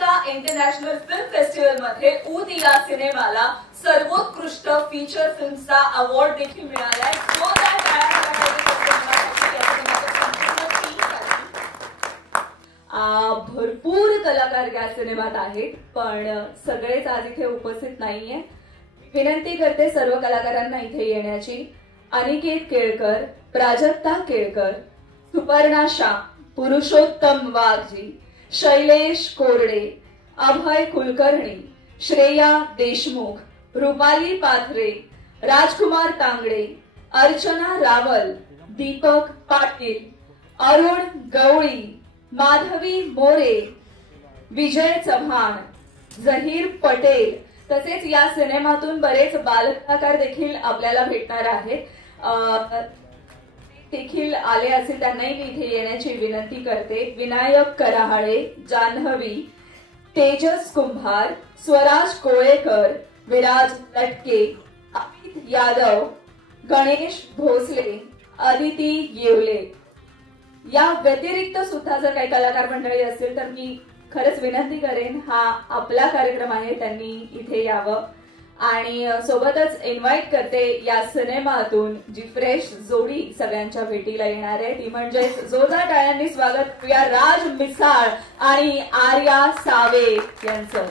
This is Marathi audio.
प्राजक्ता इंटरनॅशनल फिल्म फेस्टिवल मध्ये ऊद या सिनेमाला सर्वोत्कृष्ट फीचर फिल्मचा अवॉर्ड देखील मिळालाय. भरपूर कलाकार या सिनेमात आहेत, पण सगळेच आज इथे उपस्थित नाहीये. विनंती करते सर्व कलाकारांना इथे येण्याची. अनिकेत केळकर, प्राजक्ता केळकर, सुपर्णा शाह, पुरुषोत्तम वाघजी, शैलेश कोरडे, अभय कुलकर्णी, श्रेया देशमुख, रुपाली पाथरे, राजकुमार तांगडे, अर्चना रावल, दीपक पाटील, अरुण गवळी, माधवी मोरे, विजय चव्हाण, झहीर पटेल, तसेच या सिनेमातून बरेच बालकलाकार देखील आपल्याला भेटणार आहेत. देखील आले असेल त्यांनाही मी इथे येण्याची विनंती करते. विनायक कराहाळे, जान्हवी, तेजस कुंभार, स्वराज कोळेकर, विराज लटके, अमित यादव, गणेश भोसले, अदिती येवले. या व्यतिरिक्त सुद्धा जर काही कलाकार मंडळी असतील तर मी खरंच विनंती करेन, हा आपला कार्यक्रम आहे, त्यांनी इथे यावं. आणि सोबतच इन्व्हाइट करते या सिनेमातून जी फ्रेश जोडी सगळ्यांच्या भेटीला येणार आहे ती म्हणजे जोरदार टाळ्यांनी स्वागत करूया राज मिसाळ आणि आर्या सावे यांचं.